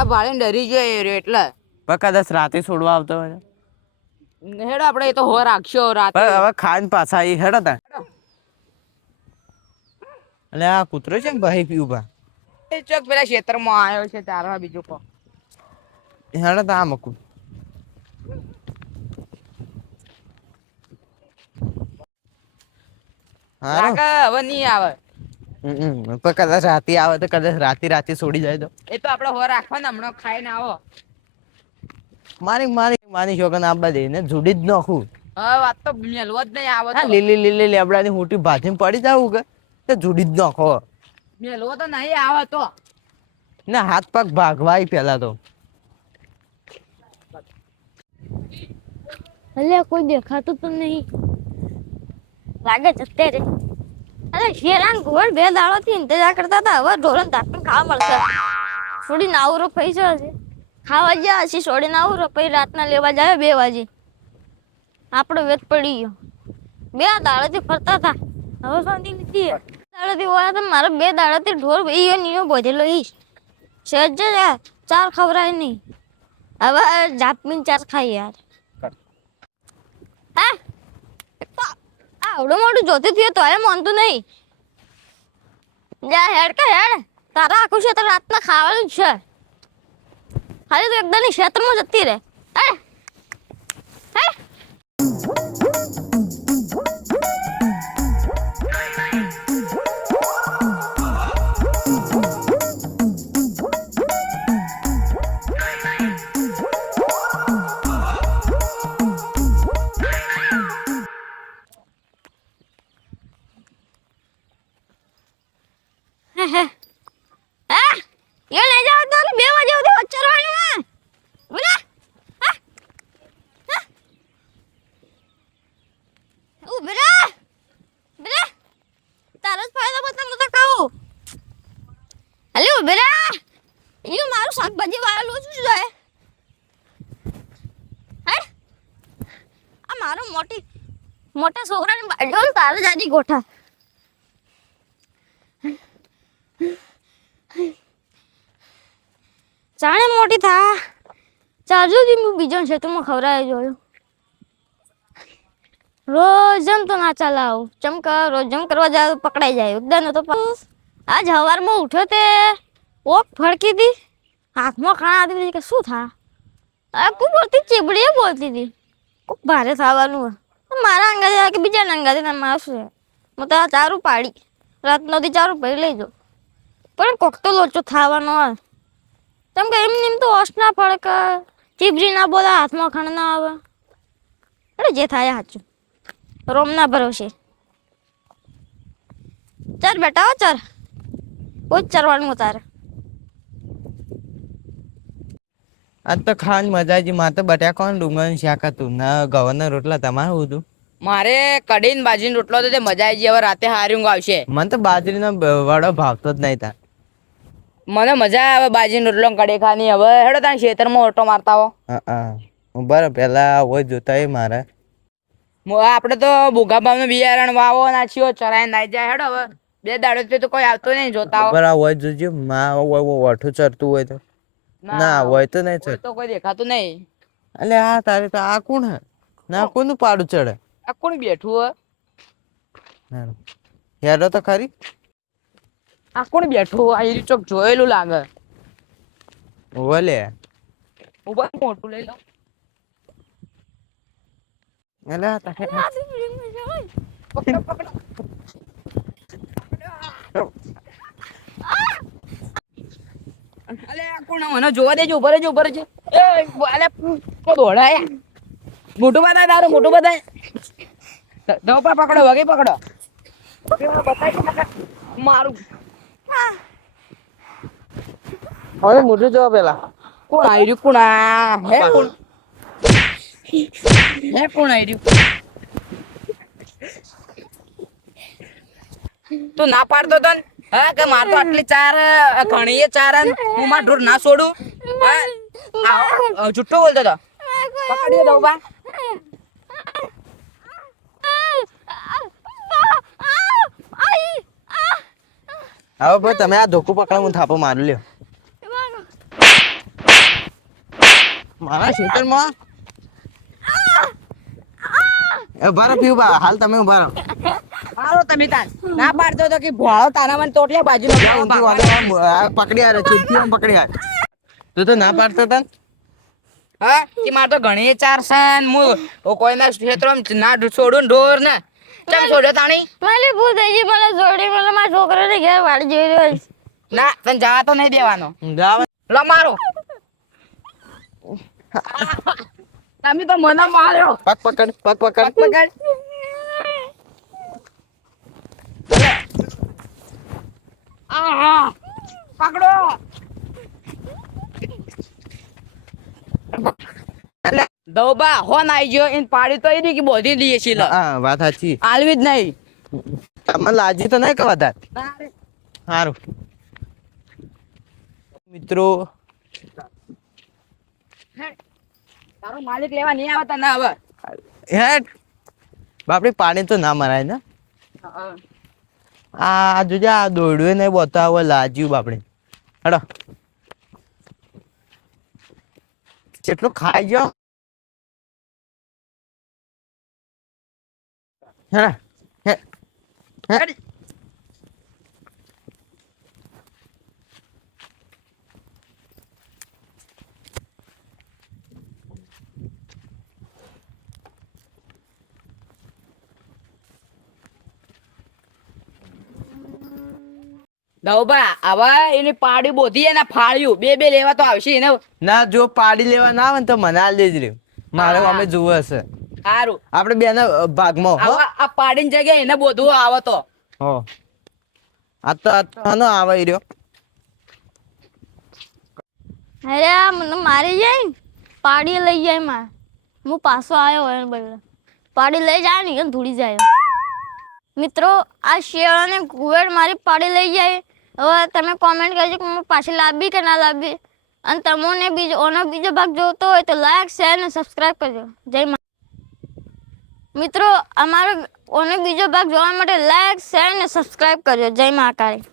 આપડા ભાડે ડરી જાય એટલે પણ કદાચ રાતે છોડવા આવતો હોય હેડો આપણે એ તો હો રાખશો રાતે. પણ હવે ખાઈને પાછા એ હેડો તા. એટલે આ કૂતરો છે ને ભાઈ પીવું એ ચોક પેલા ક્ષેત્રમાં આવ્યો છે તારવા બીજું કો હેડો તા આ મકું. રાકે હવે નહીં આવે. પણ કદાચ રાતે આવે તો કદાચ રાતે છોડી જાય તો એ તો આપણે હો રાખવાના હમણાં ખાઈને આવો. મારી છોકરાને આબા દે ને જોડી જ નાખું. હા વાત તો મેલવો જ નહીં આવે તો. લીલી લેબડાની મોટી ભાજી પડી જાવું કે તો જોડી જ નાખો. મેલવો તો નહીં આવે તો. ના હાથ પગ ભાગવાય પેલા તો. અલ્યા કોઈ દેખાતું તો નહીં. લાગે છે અત્યારે. અરે શેરાન ઘોડ બે દાડોથી ઇંતજાર કરતા હતા. હવે ઢોરણ ધાપણ ખાવા મળશે. છોડીને આવરો પૈસા છે. ખાવા ગયા હશે છોડીને આવરો પછી રાતના લેવા જાય 2 વાગે. આપણો વેત પડી ગયો. 2 દાડોથી ફરતા હતા. હવે શાંતિ લીધી. દાડોથી હોય તો મારે 2 દાડોથી ઢોર ઈયો નીયો બોધેલો ઈશ. સહેજ 4 ખવરાય નહીં. હવે જાપમીન 4 ખાઈ યાર. હા આવડું મોટું જોતી થયું તો માનતું નહીં. જા હેડ કે હેડ તારા આખું ક્ષેત્ર રાતના ખાવાનું જ છે. ખાલી તો એકદમ ક્ષેત્રમાં જતી રહે. ये ले जाओ तो 2 वाजे સુધી વચરવાનું બોલા ઉભરા બરા તારો ફાયદો બતા મત કહું અલે ઉભરા ઈ મારું શાકભાજી વાળું છું જોય હે આ મારો મોટા છોકરાને બાડ્યો તારે જાજી ગોઠા જાણે મોટી થા ચાર્જુથી હું બીજો ક્ષેત્રમાં ખવડાવી જોયો. રોજમ તો ના ચલાવું ચમકા રોજમ કરવા જાય પકડાઈ જાય એકદમ તો આજ સવારમાં ઉઠ્યો તે ઓક ફડકી હતી હાથમાં ખાણા હતી કે શું થા આખું બોલતી ચીબડીએ બોલતી હતી ખૂબ ભારે થવાનું મારા અંગાથી કે બીજાના અંગાથી મારું છે હું તો ચારું પાડી રાતનોથી ચારું પાડી લઈ જાઉં પણ કોક તો લોચો થવાનો હોય કેમ કે એમ તો હોશ ના પડે કે ચીબરી ના બોલા હાથમાં ખાણ ના આવે એટલે જે થાય સાચું રોમ ના ભરોસે. ચાલ બેટા ચાર કોઈ ચરવાનું તારે આજ તો ખાવાની મજા આવી. મારે તો બટાકા ડુંગળીનું શાક હતું ને ગવારના રોટલા. તમારું હતું? મારે કઢીને બાજરીનો રોટલો તો તે મજા આવી ગઈ. હવે રાતે હારી ઊંઘ આવશે. મને તો બાજરીનો વડો ભાવતો જ નહીં તા. મને મજા આવે બાજરીનો રોટલો કઢી ખાની. હવે હેડો તાર ખેતરમાં ઓટો મારતા હો. બરાબર પેલા હોય જોતા એ મારે આપણે તો ભૂગા ભાવનું બિયારણ વાવો નાખ્યો ચરાઈને નાઈ જાય. હેડો હવે 2 દાડો તો કોઈ આવતો નહીં જોતા હો. બરાબર હોય જોજો માં વઠું ચરતું હોય તો ના હોય તો નહીં ચર તો કોઈ દેખાતું નહીં. એટલે આ તારે તો આ કોણ હે ના કોનું પાડું ચડે આ કોણ બેઠું હે હેડો તો ખરી. આ કોણ બેઠું આ ઈ ચોક જોયેલું લાગે. ઓલે ઉભા મોટું લઈ લો. એટલે આ તારે પકડો પકડો. અલે આ કોણ મને જોવા દેજો. ઉભા રહેજો ઉભા રહેજો. એ અલે કો દોડાય મોટું બતાય તારું મોટું બતાય. ધોપા પકડો વગે પકડો. બતાય મારું હવે મોટું જો પેલા કોણ આવી રહ્યું. કોણ હે કોણ હે કોણ આવી રહ્યું. તું ના પાડતો તો ને હા કે માર તો આટલી ચાર ઘણી ચાર હું માર ઢોર ના છોડું. જુઠ્ઠો બોલતો તો પકડી દઉં બા. હવે ભાઈ તમે આ ધોકું પકડો હું થાપો મારું લ્યો. મારા ખેતરમાં ઉભા રહો પીવું હાલ તમે ઉભા રહો હાલો તમે તાન ના પાડતો તો કે ભોળો તાના મને ટોટિયા બાજુ પકડી આ ચૂંટી પકડી આ તું તો ના પાડતો તન હા કે માર તો ઘણી ચાર સન હું કોઈના ક્ષેત્રમાં ના છોડું ને ઢોર ને ચમ છોડ્યો તાણી મારી ભૂત થઈ ગઈ મને જોડી મને મારા છોકરાને ઘેર વાળી જોઈ રહ્યો છે. ના તને જવા તો નહીં દેવાનો જાવ લો મારો તમે તો મને માર્યો પગ પકડ પગ પકડ પકડ આ પકડો દોબા હોન આઈ ગયો ઇન પાડી તો એની કે બોધી લઈએ છીએ લો હા વાત સાચી આલવી જ નહીં તમને લાજી તો નહીં કહેવા તાર સારું મિત્રો તારો માલિક લેવા નહીં આવતા ના હવે હેડ બાપડી પાણી તો ના મરાય ને આ જોજે આ દોડવે નહીં બતાવો લાજ્યું બાપડી હેડો કેટલું ખાઈ ગયો હેડા હેડ. દઉબા આવા એની પાડી બોધી એના ફાળ્યું બે બે લેવા તો આવશે એને ના જો પાડી લેવા ના આવે ને તો મને હાલ દેજ રે મારે હા. અમે જોવે હશે સારું આપણે બે ના ભાગમાં હો આ પાડીની જગ્યાએ એને બોધવું આવે તો હો આ તો આનો આવે ઈ રહ્યો અરે આ મને મારી જાય ને પાડી લઈ જાય માં હું પાછો આવ્યો હોય ને બદલે પાડી લઈ જાય ને એને ધૂળી જાય મિત્રો આ શિયાળાને કુવેર મારી પાડી લઈ જાય હવે તમે કોમેન્ટ કરજો કે હું પાછી લાવવી કે ના લાવવી અને તમને બીજો ભાગ જોતો હોય તો લાઈક શેર અને સબસ્ક્રાઈબ કરજો જય મા મિત્રો અમારો બીજો ભાગ જોવા માટે લાઈક શેર અને સબસ્ક્રાઈબ કરજો જય મહાકાળી